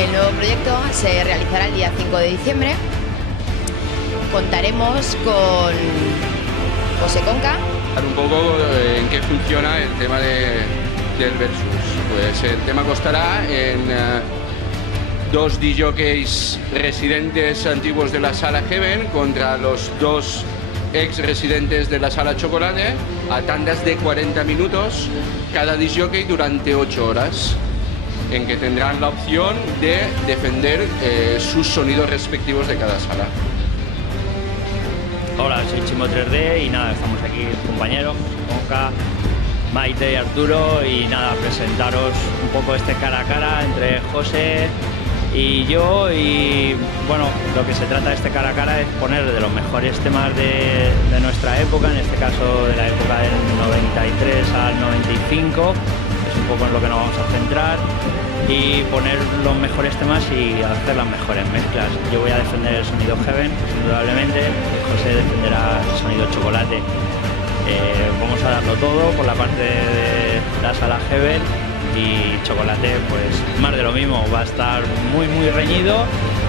El nuevo proyecto se realizará el día 5 de diciembre. Contaremos con José Conca. Un poco en qué funciona el tema del versus. Pues el tema constará en dos DJs residentes antiguos de la Sala Heaven contra los dos ex residentes de la Sala Chocolate a tandas de 40 minutos cada DJ durante 8 horas, en que tendrán la opción de defender sus sonidos respectivos de cada sala. Hola, soy Chimo 3D y nada, estamos aquí compañeros, Conca, Maite y Arturo, y nada, presentaros un poco este cara a cara entre José y yo. Y bueno, lo que se trata de este cara a cara es poner de los mejores temas de nuestra época, en este caso de la época del 93 al 95, es un poco en lo que nos vamos a centrar, y poner los mejores temas y hacer las mejores mezclas. Yo voy a defender el sonido Heaven, indudablemente, José defenderá el sonido Chocolate. Vamos a darlo todo por la parte de la Sala Heaven, y Chocolate pues más de lo mismo, va a estar muy reñido,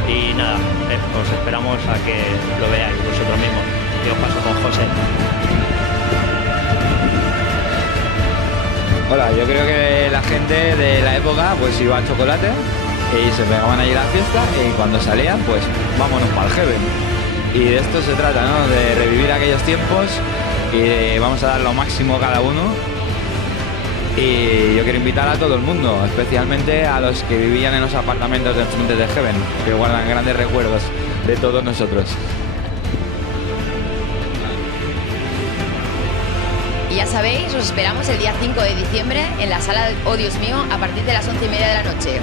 y nada, os esperamos a que lo veáis vosotros mismos. Yo os paso con José. Hola, yo creo que la gente de la época pues iba a Chocolate y se pegaban allí la fiesta, y cuando salían pues vámonos para el Heaven. Y de esto se trata, ¿no? De revivir aquellos tiempos, y vamos a dar lo máximo cada uno. Y yo quiero invitar a todo el mundo, especialmente a los que vivían en los apartamentos de enfrente de Heaven, que guardan grandes recuerdos de todos nosotros. Y ya sabéis, os esperamos el día 5 de diciembre en la sala Oh Dios mío a partir de las 11:30 de la noche.